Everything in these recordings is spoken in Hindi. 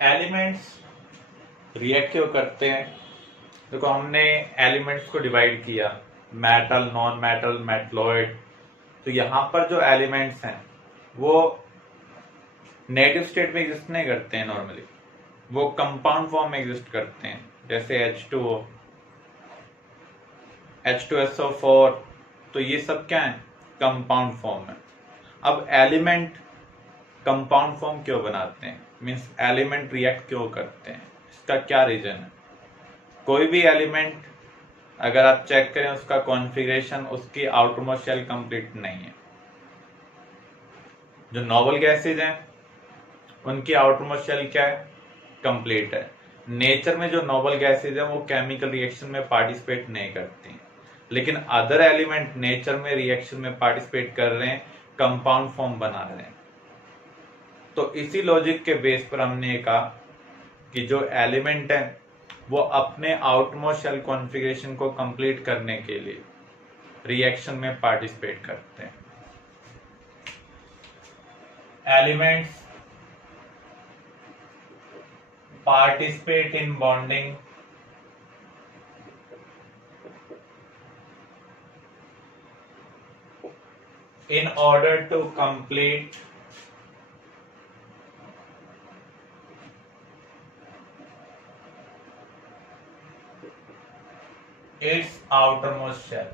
एलिमेंट्स रिएक्ट क्यों करते हैं? देखो, हमने एलिमेंट्स को डिवाइड किया, मेटल, नॉन मेटल, मेटलॉइड। तो यहाँ पर जो एलिमेंट्स हैं वो नेगेटिव स्टेट में एग्जिस्ट नहीं करते हैं नॉर्मली, वो कंपाउंड फॉर्म में एग्जिस्ट करते हैं, जैसे H2O, H2SO4। तो ये सब क्या है? कंपाउंड फॉर्म है। अब एलिमेंट कंपाउंड फॉर्म क्यों बनाते हैं, मीन्स एलिमेंट रिएक्ट क्यों करते हैं, इसका क्या रीजन है? कोई भी एलिमेंट अगर आप चेक करें उसका कॉन्फ़िगरेशन, उसकी आउटरमोस्ट शेल कंप्लीट नहीं है। जो नोबल गैसेज हैं उनकी आउटरमोस्ट शेल क्या है? कंप्लीट है। नेचर में जो नोबल गैसेज है वो केमिकल रिएक्शन में पार्टिसिपेट नहीं करती, लेकिन अदर एलिमेंट नेचर में रिएक्शन में पार्टिसिपेट कर रहे हैं, कंपाउंड फॉर्म बना रहे हैं। तो इसी लॉजिक के बेस पर हमने कहा कि जो एलिमेंट है वो अपने आउटमोस्ट शेल कॉन्फ़िगरेशन को कंप्लीट करने के लिए रिएक्शन में पार्टिसिपेट करते हैं। Elements participate in bonding in order to complete its outermost shell.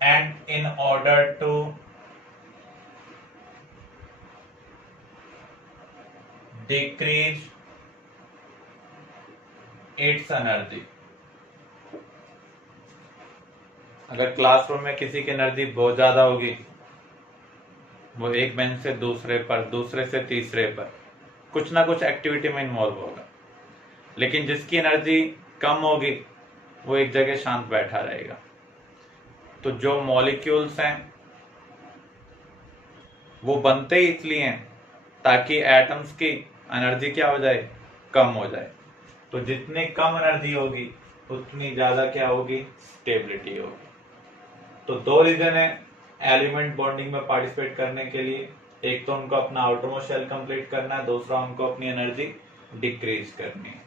And in order to decrease its energy. अगर क्लासरूम में किसी की एनर्जी बहुत ज्यादा होगी, वो एक बेंच से दूसरे पर, दूसरे से तीसरे पर कुछ ना कुछ एक्टिविटी में इन्वॉल्व होगा। लेकिन जिसकी एनर्जी कम होगी वो एक जगह शांत बैठा रहेगा। तो जो मॉलिक्यूल्स हैं वो बनते ही इसलिए हैं ताकि एटम्स की एनर्जी क्या हो जाए? कम हो जाए। तो जितनी कम एनर्जी होगी उतनी ज्यादा क्या होगी? स्टेबिलिटी होगी। तो दो रीजन है एलिमेंट बॉन्डिंग में पार्टिसिपेट करने के लिए, एक तो उनको अपना आउटरमोस्ट शेल कंप्लीट करना है, दूसरा उनको अपनी एनर्जी डिक्रीज करनी है।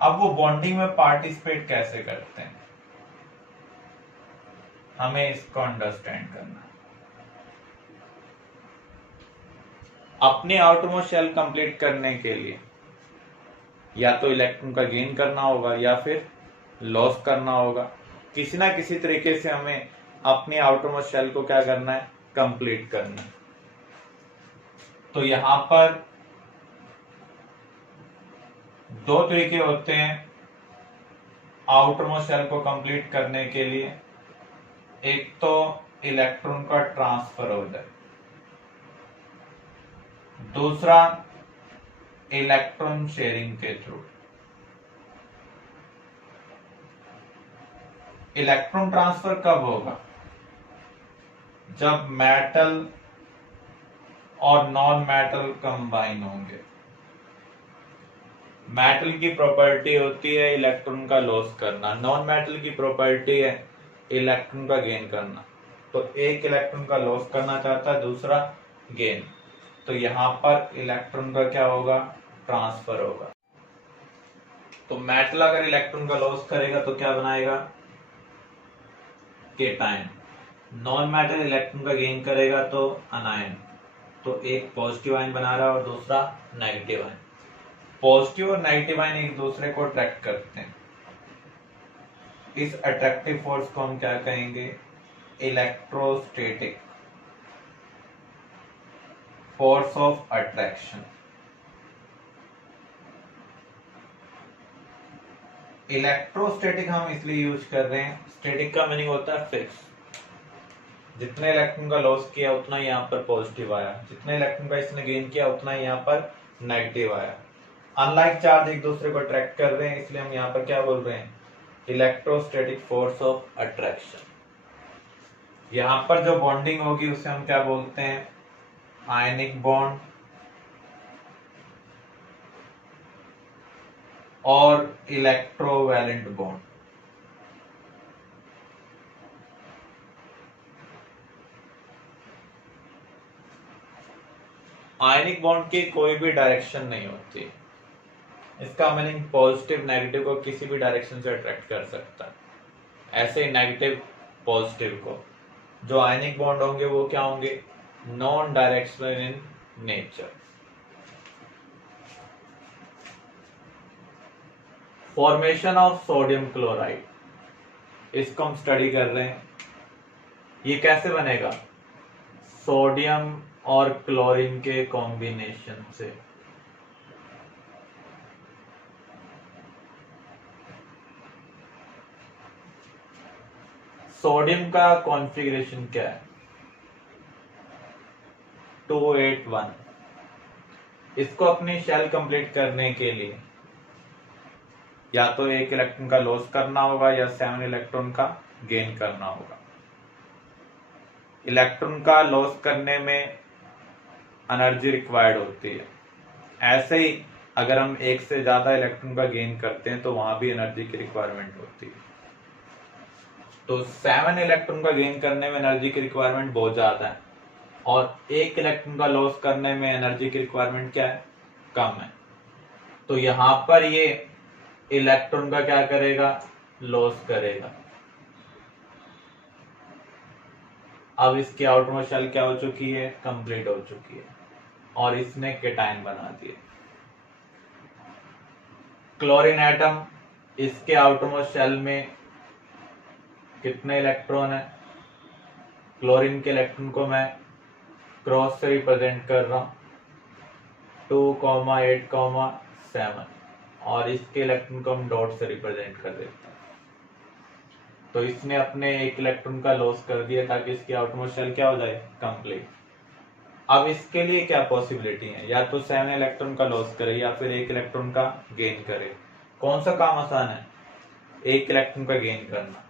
अब वो बॉन्डिंग में पार्टिसिपेट कैसे करते हैं, हमें इसको अंडरस्टैंड करना है। अपनी आउटरमोस्ट शेल कंप्लीट करने के लिए या तो इलेक्ट्रॉन का गेन करना होगा या फिर लॉस करना होगा। किसी ना किसी तरीके से हमें अपनी आउटरमोस्ट शेल को क्या करना है? कंप्लीट करना है। तो यहां पर दो तरीके होते हैं आउटरमोस्ट शेल को कंप्लीट करने के लिए। एक तो इलेक्ट्रॉन का ट्रांसफर हो जाए, दूसरा इलेक्ट्रॉन शेयरिंग के थ्रू। इलेक्ट्रॉन ट्रांसफर कब होगा? जब मेटल और नॉन मेटल कंबाइन होंगे। मेटल की प्रॉपर्टी होती है इलेक्ट्रॉन का लॉस करना, नॉन मेटल की प्रॉपर्टी है इलेक्ट्रॉन का गेन करना। तो एक इलेक्ट्रॉन का लॉस करना चाहता है, दूसरा गेन। तो यहां पर इलेक्ट्रॉन का क्या होगा? ट्रांसफर होगा। तो मेटल अगर इलेक्ट्रॉन का लॉस करेगा तो क्या बनाएगा? केटायन। नॉन मेटल इलेक्ट्रॉन का गेन करेगा तो अनायन। तो एक पॉजिटिव आयन बना रहा है और दूसरा नेगेटिव आयन। पॉजिटिव और नेगेटिव आयन एक दूसरे को अट्रैक्ट करते हैं। इस अट्रैक्टिव फोर्स को हम क्या कहेंगे? Electrostatic force of attraction. Electrostatic हम इसलिए यूज कर रहे हैं, स्टैटिक का मीनिंग होता है फिक्स। जितने इलेक्ट्रॉन का लॉस किया उतना ही यहाँ पर पॉजिटिव आया, जितने इलेक्ट्रॉन का इसने गेन किया उतना ही यहाँ पर नेगेटिव आया। अनलाइक चार्ज एक दूसरे को अट्रैक्ट कर रहे हैं, इसलिए हम यहाँ पर क्या बोल रहे हैं? Electrostatic force of attraction. यहाँ पर जो बॉन्डिंग होगी उसे हम क्या बोलते हैं? Ionic bond. और इलेक्ट्रोवैलेंट बॉन्ड। आयनिक बॉन्ड की कोई भी डायरेक्शन नहीं होती, इसका मीनिंग पॉजिटिव नेगेटिव को किसी भी डायरेक्शन से अट्रैक्ट कर सकता है। ऐसे नेगेटिव पॉजिटिव को जो आयनिक बॉन्ड होंगे वो क्या होंगे, non directional in nature. Formation of sodium chloride, इसको हम स्टडी कर रहे हैं। ये कैसे बनेगा, सोडियम और क्लोरीन के कॉम्बिनेशन से। सोडियम का कॉन्फ़िगरेशन क्या है, 281। इसको अपनी शेल कंप्लीट करने के लिए या तो 1 इलेक्ट्रॉन का लॉस करना होगा या 7 इलेक्ट्रॉन का गेन करना होगा। इलेक्ट्रॉन का लॉस करने में एनर्जी रिक्वायर्ड होती है, ऐसे ही अगर हम 1 से ज्यादा इलेक्ट्रॉन का गेन करते हैं तो वहां भी एनर्जी की रिक्वायरमेंट होती है। तो 7 इलेक्ट्रॉन का गेन करने में एनर्जी की रिक्वायरमेंट बहुत ज्यादा है और 1 इलेक्ट्रॉन का लॉस करने में एनर्जी की रिक्वायरमेंट क्या है, कम है। तो यहां पर ये इलेक्ट्रॉन का क्या करेगा, लॉस करेगा। अब इसकी आउटरमोस्ट शेल क्या हो चुकी है, कंप्लीट हो चुकी है और इसने केटायन बना दिए। क्लोरीन एटम, इसके आउटरमोस्ट शेल में कितने इलेक्ट्रॉन है, क्लोरीन के इलेक्ट्रॉन को मैं क्रॉस से रिप्रेजेंट कर रहा हूं 2,8,7 और इसके इलेक्ट्रॉन को हम डॉट से रिप्रेजेंट कर देते हैं। तो इसने अपने 1 इलेक्ट्रॉन का लॉस कर दिया ताकि इसकी आउटरमोस्ट शेल क्या हो जाए, कंप्लीट। अब इसके लिए क्या पॉसिबिलिटी है, या तो 7 इलेक्ट्रॉन का लॉस करे या फिर 1 इलेक्ट्रॉन का गेन करे। कौन सा काम आसान है, 1 इलेक्ट्रॉन का गेन करना।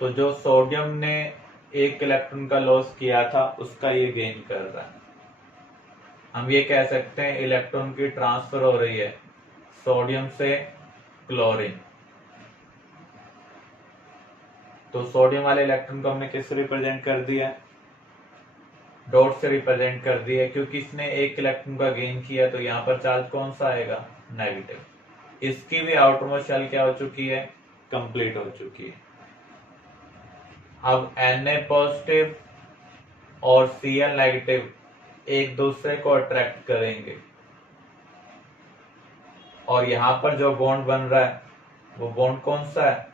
तो जो सोडियम ने 1 इलेक्ट्रॉन का लॉस किया था उसका ये गेन कर रहा है। हम ये कह सकते हैं इलेक्ट्रॉन की ट्रांसफर हो रही है सोडियम से क्लोरीन। तो सोडियम वाले इलेक्ट्रॉन को हमने किससे रिप्रेजेंट कर दिया, डॉट से रिप्रेजेंट कर दिया, क्योंकि इसने 1 इलेक्ट्रॉन का गेन किया तो यहाँ पर चार्ज कौन सा आएगा, नेगेटिव। इसकी भी आउटरमोस्ट शेल क्या हो चुकी है, कंप्लीट हो चुकी है। अब Na पॉजिटिव और Cl नेगेटिव एक दूसरे को अट्रैक्ट करेंगे और यहां पर जो बॉन्ड बन रहा है वो बॉन्ड कौन सा है,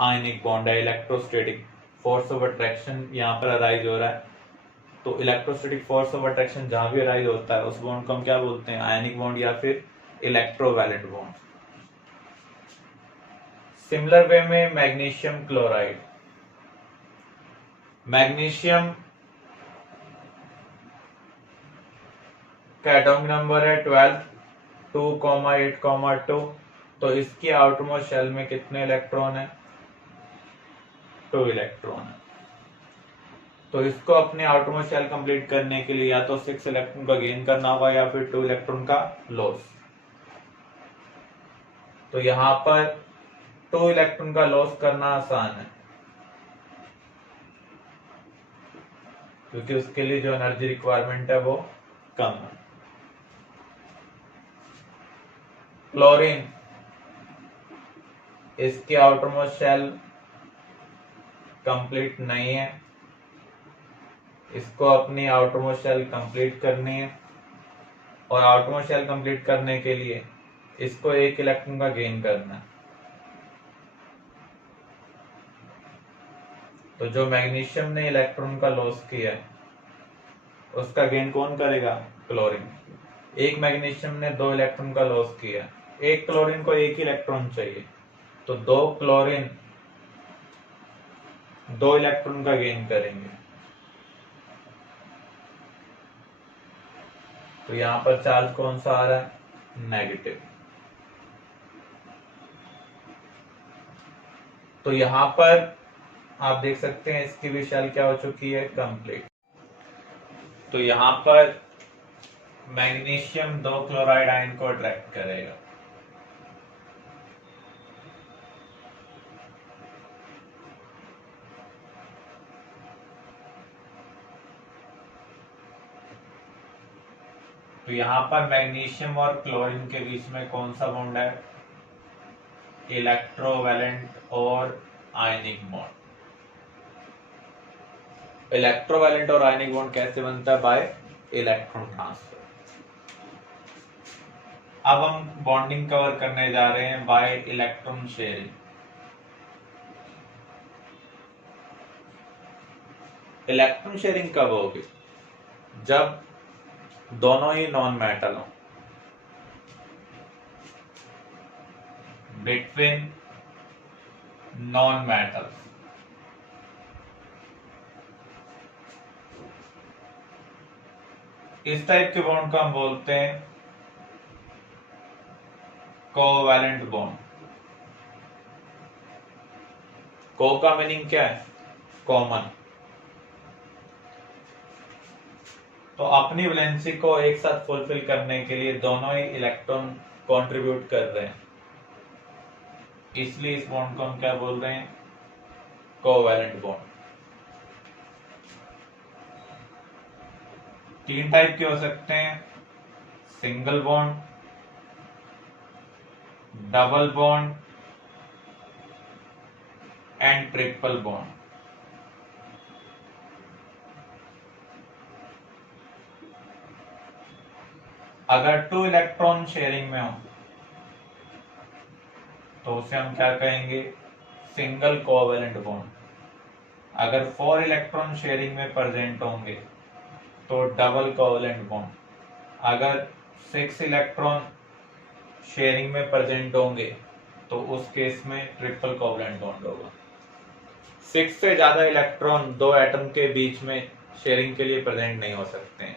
आयनिक बॉन्ड है। इलेक्ट्रोस्टैटिक फोर्स ऑफ अट्रैक्शन यहाँ पर अराइज हो रहा है। तो इलेक्ट्रोस्टैटिक फोर्स ऑफ अट्रैक्शन जहां भी अराइज होता है उस बॉन्ड को हम क्या बोलते हैं, आयनिक बॉन्ड या फिर इलेक्ट्रोवैलेंट बॉन्ड। सिमिलर वे में मैग्नीशियम क्लोराइड, मैग्नीशियम का एटॉमिक नंबर है 12, 2,8,2। तो इसकी आउटरमोस्ट शेल में कितने इलेक्ट्रॉन है, 2 इलेक्ट्रॉन है। तो इसको अपने आउटरमोस्ट शेल कंप्लीट करने के लिए या तो 6 इलेक्ट्रॉन का गेन करना होगा या फिर 2 इलेक्ट्रॉन का लॉस। तो यहां पर 2 इलेक्ट्रॉन का लॉस करना आसान है क्योंकि उसके लिए जो एनर्जी रिक्वायरमेंट है वो कम है। क्लोरीन, इसकी आउटरमोस्ट शेल कंप्लीट नहीं है, इसको अपनी आउटरमोस्ट शेल कंप्लीट करनी है और आउटरमोस्ट शेल कंप्लीट करने के लिए इसको 1 इलेक्ट्रॉन का गेन करना है। तो जो मैग्नीशियम ने इलेक्ट्रॉन का लॉस किया है उसका गेन कौन करेगा, क्लोरीन। 1 मैग्नीशियम ने 2 इलेक्ट्रॉन का लॉस किया, 1 क्लोरीन को 1 इलेक्ट्रॉन चाहिए, तो 2 क्लोरीन 2 इलेक्ट्रॉन का गेन करेंगे। तो यहां पर चार्ज कौन सा आ रहा है, नेगेटिव। तो यहां पर आप देख सकते हैं इसकी भी शेल क्या हो चुकी है, कंप्लीट। तो यहां पर मैग्नीशियम 2 क्लोराइड आयन को अट्रैक्ट करेगा। तो यहां पर मैग्नीशियम और क्लोरीन के बीच में कौन सा बॉन्ड है? इलेक्ट्रोवैलेंट और आयनिक बॉन्ड। इलेक्ट्रोवैलेंट और आयनिक बॉन्ड कैसे बनता है? Bye electron transfer. अब हम बॉन्डिंग कवर करने जा रहे हैं bye electron sharing. Electron sharing कब होगी? जब दोनों ही नॉन मेटल हो, बिटवीन नॉन मेटल। इस टाइप के बॉन्ड को हम बोलते हैं कोवैलेंट बॉन्ड। को का मीनिंग क्या है? कॉमन। तो अपनी वैलेंसी को एक साथ फुलफिल करने के लिए दोनों ही इलेक्ट्रॉन कंट्रीब्यूट कर रहे हैं, इसलिए इस बॉन्ड को हम क्या बोल रहे हैं? Covalent bond. 3 टाइप के हो सकते हैं, single bond, double bond and triple bond. अगर 2 इलेक्ट्रॉन शेयरिंग में हो तो उसे हम क्या कहेंगे? Single covalent bond. अगर 4 इलेक्ट्रॉन शेयरिंग में प्रेजेंट होंगे तो डबल कोवैलेंट बॉन्ड। अगर 6 इलेक्ट्रॉन शेयरिंग में प्रेजेंट होंगे तो उस केस में ट्रिपल कोवैलेंट बॉन्ड होगा। 6 से ज्यादा इलेक्ट्रॉन 2 एटम के बीच में शेयरिंग के लिए प्रेजेंट नहीं हो सकते हैं।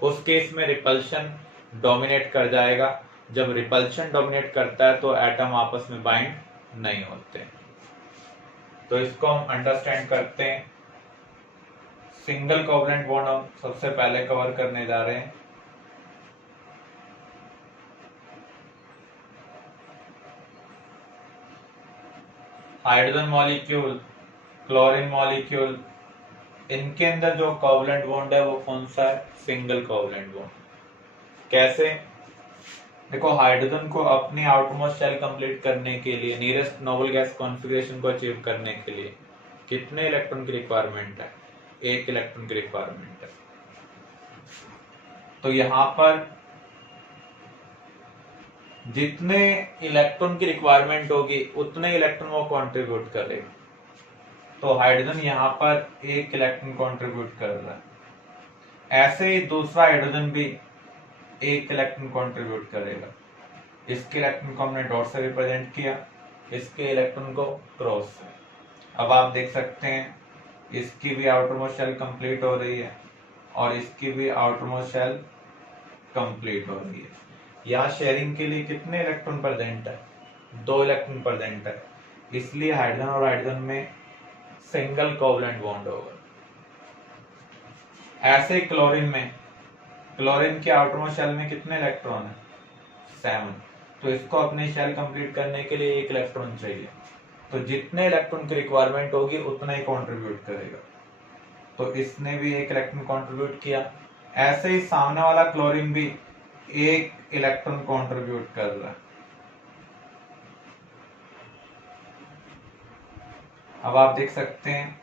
उस केस में रिपल्शन डोमिनेट कर जाएगा। जब रिपल्शन डोमिनेट करता है तो एटम आपस में बाइंड नहीं होते। तो इसको हम अंडरस्टैंड करते हैं। सिंगल कोवैलेंट बॉन्ड हम सबसे पहले कवर करने जा रहे हैं। हाइड्रोजन मॉलिक्यूल, क्लोरीन मॉलिक्यूल, इनके अंदर जो कोवैलेंट बॉन्ड है वो कौन सा है? Single covalent bond. कैसे? देखो, हाइड्रोजन को अपनी आउटरमोस्ट शेल कंप्लीट करने के लिए, नियरेस्ट नोबल गैस कॉन्फ़िगरेशन को अचीव करने के लिए कितने इलेक्ट्रॉन की रिक्वायरमेंट है? 1 इलेक्ट्रॉन की रिक्वायरमेंट है। तो यहां पर जितने इलेक्ट्रॉन की रिक्वायरमेंट होगी उतने इलेक्ट्रॉन वो कंट्रीब्यूट करेगा। तो हाइड्रोजन यहाँ पर 1 इलेक्ट्रॉन कंट्रीब्यूट कर रहा है। ऐसे ही दूसरा हाइड्रोजन भी 1 इलेक्ट्रॉन कंट्रीब्यूट करेगा। इसके इलेक्ट्रॉन को हमने डॉट से रिप्रेजेंट किया, इसके इलेक्ट्रॉन को क्रॉस से। अब आप देख सकते हैं इसकी भी आउटरमोस्ट शेल कंप्लीट हो रही है और इसकी भी आउटरमोस्ट शेल कंप्लीट हो रही है। यहाँ शेयरिंग के लिए कितने इलेक्ट्रॉन प्रेजेंट है? 2 इलेक्ट्रॉन प्रेजेंट है, इसलिए हाइड्रोजन और हाइड्रोजन में सिंगल कोवैलेंट बॉन्ड होगा। ऐसे क्लोरीन में, क्लोरीन के आउटरमोस्ट शेल में कितने इलेक्ट्रॉन है? 7। तो इसको अपनी शेल कंप्लीट करने के लिए 1 इलेक्ट्रॉन चाहिए। तो जितने इलेक्ट्रॉन की रिक्वायरमेंट होगी उतना ही कंट्रीब्यूट करेगा। तो इसने भी 1 इलेक्ट्रॉन कंट्रीब्यूट किया। ऐसे ही सामने वाला क्लोरीन भी 1 इलेक्ट्रॉन कंट्रीब्यूट कर रहा है। अब आप देख सकते हैं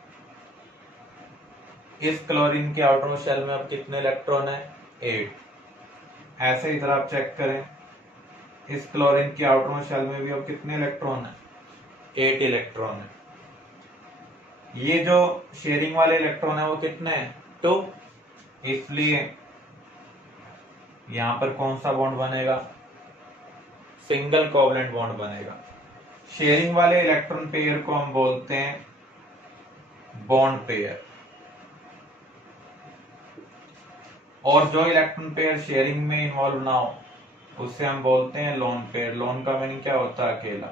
इस क्लोरीन के आउटरमोस्ट शेल में अब कितने इलेक्ट्रॉन है? 8। ऐसे इधर आप चेक करें, इस क्लोरीन के आउटरमोस्ट शेल में भी अब कितने इलेक्ट्रॉन है? 8 इलेक्ट्रॉन है। ये जो शेयरिंग वाले इलेक्ट्रॉन है वो कितने हैं? 2। इसलिए यहां पर कौन सा बॉन्ड बनेगा? सिंगल कोवैलेंट बॉन्ड बनेगा। शेयरिंग वाले इलेक्ट्रॉन पेयर को हम बोलते हैं बॉन्ड पेयर, और जो इलेक्ट्रॉन पेयर शेयरिंग में इन्वॉल्व ना हो उसे हम बोलते हैं लोन पेयर। लोन का मीनिंग क्या होता है? अकेला।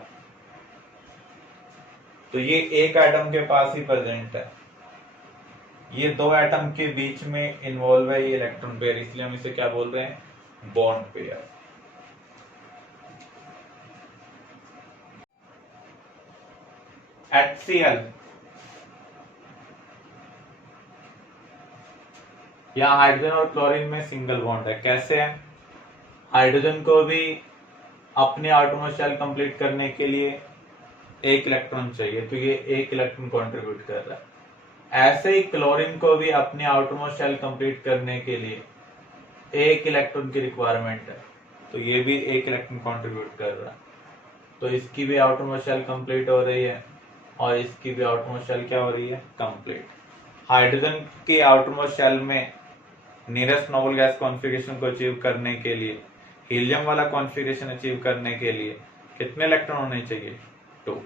तो ये एक एटम के पास ही प्रेजेंट है, ये 2 एटम के बीच में इन्वॉल्व है ये इलेक्ट्रॉन पेयर, इसलिए हम इसे क्या बोल रहे हैं? Bond pair. HCl, यहाँ हाइड्रोजन और क्लोरीन में सिंगल बॉन्ड है। कैसे है? हाइड्रोजन को भी अपने आउटरमोस्ट शेल कंप्लीट करने के लिए एक इलेक्ट्रॉन चाहिए, तो ये एक इलेक्ट्रॉन कंट्रीब्यूट कर रहा है। ऐसे ही क्लोरीन को भी अपने आउटरमोस्ट शेल कंप्लीट करने के लिए एक इलेक्ट्रॉन की रिक्वायरमेंट है, तो ये भी एक इलेक्ट्रॉन कंट्रीब्यूट कर रहा है। तो इसकी भी आउटरमोस्ट शेल कंप्लीट हो रही है और इसकी भी आउटरमोस्ट शेल क्या हो रही है? कंप्लीट। हाइड्रोजन के आउटरमोस्ट शेल में नियरेस्ट नोबल गैस कॉन्फ़िगरेशन को अचीव करने के लिए, हीलियम वाला कॉन्फ़िगरेशन अचीव करने के लिए कितने इलेक्ट्रॉन होने चाहिए? 2।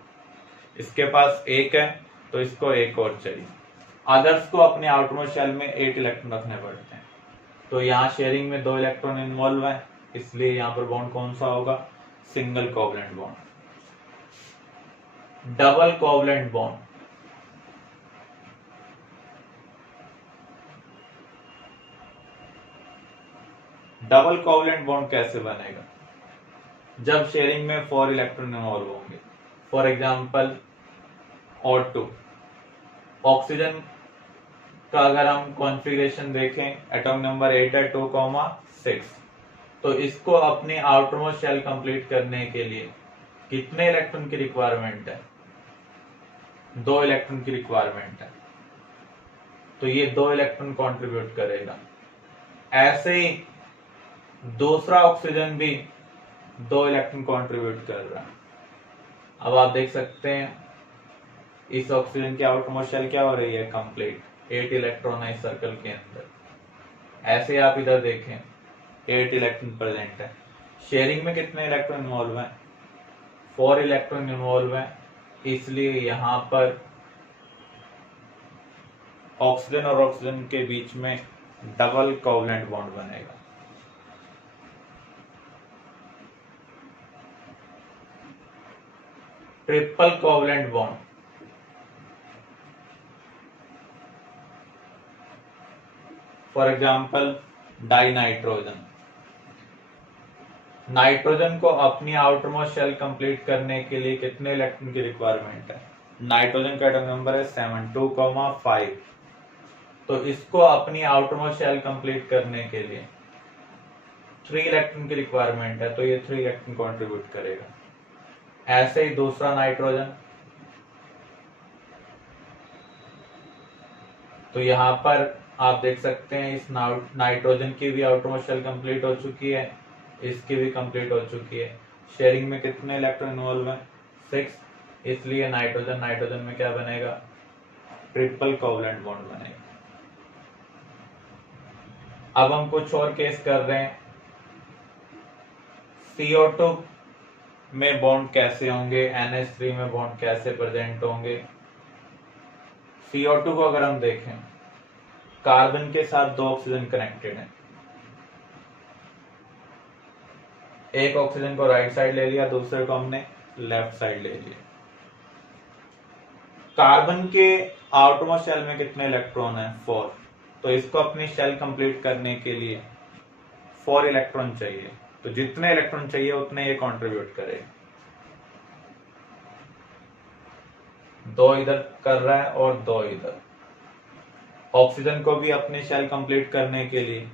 इसके पास एक है तो इसको एक और चाहिए। अदर्स को अपने आउटरमोस्ट शेल में 8 इलेक्ट्रॉन रखने पड़ते हैं। तो यहाँ शेयरिंग में 2 इलेक्ट्रॉन इन्वॉल्व है, इसलिए यहाँ पर बॉन्ड कौन सा होगा? Single covalent bond. Double covalent bond, double covalent bond कैसे बनेगा? जब शेयरिंग में 4 इलेक्ट्रॉन इन्वॉल्व होंगे। फॉर एग्जांपल O2, ऑक्सीजन का अगर हम कॉन्फ़िगरेशन देखें, एटॉमिक नंबर 8 है 2,6, तो इसको अपने आउटरमोस्ट शेल कंप्लीट करने के लिए कितने इलेक्ट्रॉन की रिक्वायरमेंट है? 2 इलेक्ट्रॉन की रिक्वायरमेंट है, तो ये 2 इलेक्ट्रॉन कंट्रीब्यूट करेगा। ऐसे ही दूसरा ऑक्सीजन भी 2 इलेक्ट्रॉन कंट्रीब्यूट कर रहा है। अब आप देख सकते हैं इस ऑक्सीजन की आउटरमोस्ट शेल क्या हो रही है? कंप्लीट। 8 इलेक्ट्रॉन है इस सर्कल के अंदर। ऐसे आप इधर देखें 8 इलेक्ट्रॉन प्रेजेंट है। शेयरिंग में कितने इलेक्ट्रॉन इन्वॉल्व है? 4 इलेक्ट्रॉन इन्वॉल्व है, इसलिए यहां पर ऑक्सीजन और ऑक्सीजन के बीच में डबल कोवलेंट बॉन्ड बनेगा। Triple covalent bond, for example dinitrogen. Nitrogen को अपनी आउटरमोस्ट शेल कंप्लीट करने के लिए कितने इलेक्ट्रॉन की रिक्वायरमेंट है? नाइट्रोजन का एटॉमिक नंबर है 7, 2,5, तो इसको अपनी आउटरमोस्ट शेल कंप्लीट करने के लिए 3 इलेक्ट्रॉन की रिक्वायरमेंट है, तो ये 3 इलेक्ट्रॉन कंट्रीब्यूट करेगा। ऐसे ही दूसरा नाइट्रोजन, तो यहां पर आप देख सकते हैं इस नाइट्रोजन की भी आउटरमोस्ट शेल कंप्लीट हो चुकी है, इसकी भी कंप्लीट हो चुकी है। शेयरिंग में कितने इलेक्ट्रॉन इन्वॉल्व है? 6, इसलिए नाइट्रोजन नाइट्रोजन में क्या बनेगा? ट्रिपल कोवलेंट बॉन्ड बनेगा। अब हम कुछ और केस कर रहे हैं। CO2 में बॉन्ड कैसे होंगे? NH3 में बॉन्ड कैसे प्रेजेंट होंगे? CO2 को अगर हम देखें, कार्बन के साथ 2 ऑक्सीजन कनेक्टेड हैं। एक ऑक्सीजन को राइट साइड ले लिया, दूसरे को हमने लेफ्ट साइड ले लिया। कार्बन के आउटरमोस्ट शेल में कितने इलेक्ट्रॉन है? 4, तो इसको अपनी शेल कंप्लीट करने के लिए 4 इलेक्ट्रॉन चाहिए, तो जितने इलेक्ट्रॉन चाहिए उतने ये कंट्रीब्यूट करेगा। 2 इधर कर रहा है और 2 इधर। ऑक्सीजन को भी अपनी शेल कंप्लीट करने के लिए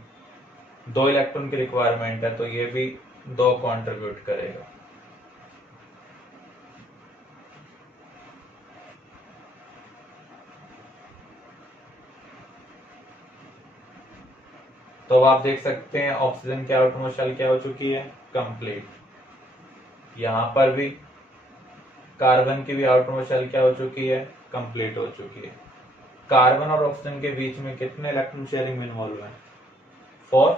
2 इलेक्ट्रॉन की रिक्वायरमेंट है, तो ये भी 2 कंट्रीब्यूट करेगा। तो आप देख सकते हैं ऑक्सीजन की आउटरमोस्ट शेल क्या हो चुकी है? कंप्लीट। यहां पर भी कार्बन की भी आउटरमोस्ट शेल क्या हो चुकी है? कंप्लीट हो चुकी है। कार्बन और ऑक्सीजन के बीच में कितने इलेक्ट्रॉन शेयरिंग में इन्वॉल्व है? 4,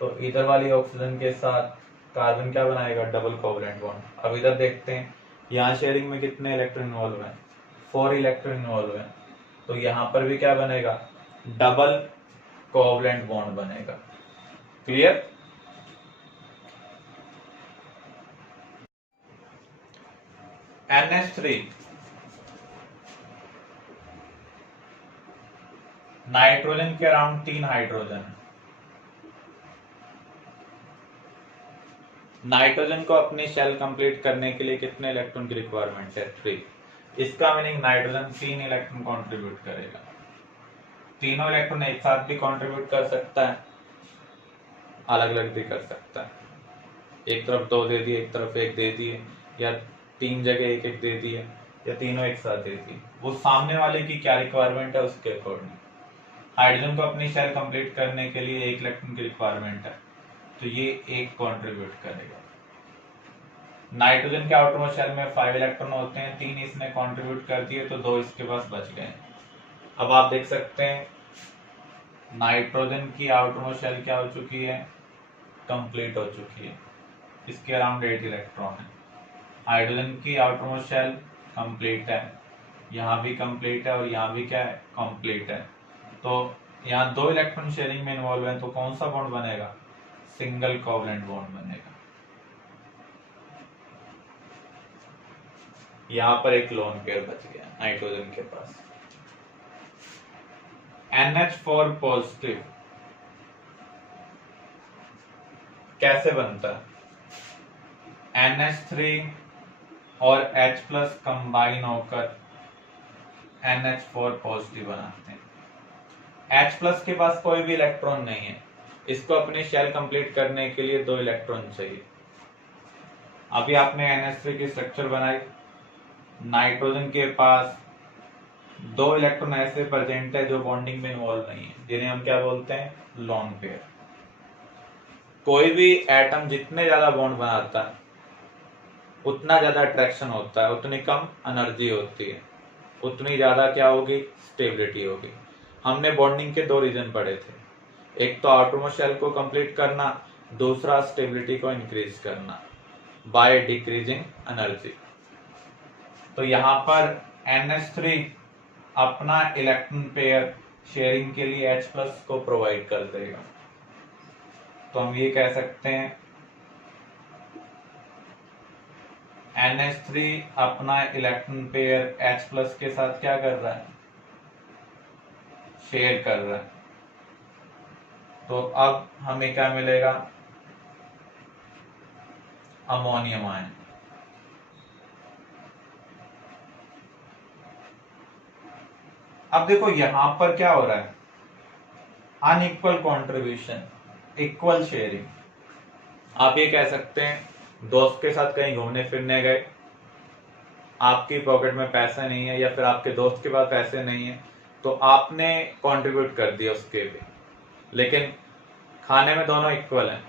तो इधर वाली ऑक्सीजन के साथ कार्बन क्या बनाएगा? Double covalent bond. अब इधर देखते हैं यहाँ शेयरिंग में कितने इलेक्ट्रॉन इन्वॉल्व है? 4 इलेक्ट्रॉन इन्वॉल्व है, तो यहाँ पर भी क्या बनेगा? डबल कोवलेंट बॉन्ड बनेगा। क्लियर? NH3, नाइट्रोजन के अराउंड 3 हाइड्रोजन है, नाइट्रोजन को अपनी शेल कंप्लीट करने के लिए कितने इलेक्ट्रॉन की रिक्वायरमेंट है? 3। इसका मीनिंग नाइट्रोजन 3 इलेक्ट्रॉन कंट्रीब्यूट करेगा। तीनों इलेक्ट्रॉन एक साथ भी कंट्रीब्यूट कर सकता है, अलग अलग भी कर सकता है। एक तरफ 2 दे दिए, एक तरफ 1 दे दिए, या 3 जगह 1 दे दिए, या तीनों एक साथ दे दिए। वो सामने वाले की क्या रिक्वायरमेंट है उसके अकॉर्डिंग। हाइड्रोजन को अपनी शेल कंप्लीट करने के लिए 1 इलेक्ट्रॉन की रिक्वायरमेंट है, तो ये 1 कंट्रीब्यूट करेगा। नाइट्रोजन के आउटरमोस्ट शेल में 5 इलेक्ट्रॉन होते हैं, 3 इसने कंट्रीब्यूट कर दिए तो 2 इसके पास बच गए। अब आप देख सकते हैं नाइट्रोजन की आउटरमोस्ट शेल क्या हो चुकी है? कंप्लीट हो चुकी है। इसके अराउंड 8 इलेक्ट्रॉन है। हाइड्रोजन की आउटरमोस्ट शेल कंप्लीट है, यहाँ भी कंप्लीट है और यहाँ भी क्या है? कंप्लीट है। तो यहाँ 2 इलेक्ट्रॉन शेयरिंग में इन्वॉल्व है, तो कौन सा बॉन्ड बनेगा? सिंगल कोवलेंट बॉन्ड बनेगा। यहाँ पर एक लोन पेयर बच गया नाइट्रोजन के पास। NH4 पॉजिटिव कैसे बनता है? NH3 और H प्लस कंबाइन होकर NH4 पॉजिटिव बनाते हैं। H प्लस के पास कोई भी इलेक्ट्रॉन नहीं है, इसको अपनी शेल कंप्लीट करने के लिए 2 इलेक्ट्रॉन चाहिए। अभी आपने NH3 की स्ट्रक्चर बनाई, नाइट्रोजन के पास 2 इलेक्ट्रॉन ऐसे प्रेजेंट है जो बॉन्डिंग में इन्वॉल्व नहीं है, जिन्हें हम क्या बोलते हैं? Lone pair. कोई भी एटम जितने ज्यादा बॉन्ड बनाता है उतना ज्यादा अट्रैक्शन होता है, उतनी कम एनर्जी होती है, उतनी ज्यादा क्या होगी? स्टेबिलिटी होगी। हमने बॉन्डिंग के 2 रीजन पढ़े थे, एक तो आउटरमोस्ट शेल को कंप्लीट करना, दूसरा स्टेबिलिटी को इंक्रीज करना बाय डिक्रीजिंग एनर्जी। तो यहाँ पर NH3 अपना इलेक्ट्रॉन पेयर शेयरिंग के लिए H प्लस को प्रोवाइड कर देगा। तो हम ये कह सकते हैं NH3 अपना इलेक्ट्रॉन पेयर H प्लस के साथ क्या कर रहा है? शेयर कर रहा है। तो अब हमें क्या मिलेगा? Ammonium ion. अब देखो यहां पर क्या हो रहा है? Unequal contribution, equal sharing. आप ये कह सकते हैं दोस्त के साथ कहीं घूमने फिरने गए, आपकी पॉकेट में पैसा नहीं है या फिर आपके दोस्त के पास पैसे नहीं है, तो आपने कंट्रीब्यूट कर दिया उसके भी, लेकिन खाने में दोनों इक्वल हैं।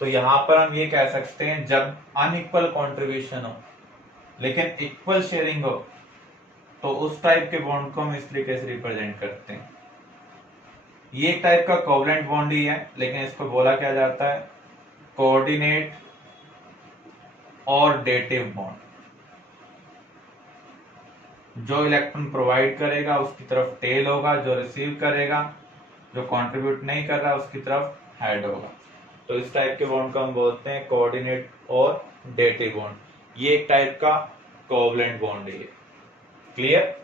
तो यहां पर हम ये कह सकते हैं जब अनइक्वल कंट्रीब्यूशन हो लेकिन इक्वल शेयरिंग हो, तो उस टाइप के बॉन्ड को हम इस तरीके से रिप्रेजेंट करते हैं। ये एक टाइप का कोवलेंट बॉन्ड ही है, लेकिन इसको बोला क्या जाता है? कोऑर्डिनेट और डेटिव बॉन्ड। जो इलेक्ट्रॉन प्रोवाइड करेगा उसकी तरफ टेल होगा, जो रिसीव करेगा, जो कंट्रीब्यूट नहीं कर रहा उसकी तरफ हेड होगा। तो इस टाइप के बॉन्ड को हम बोलते हैं कोऑर्डिनेट और डेटिव बॉन्ड। ये एक टाइप का कोवलेंट बॉन्ड है। क्लियर?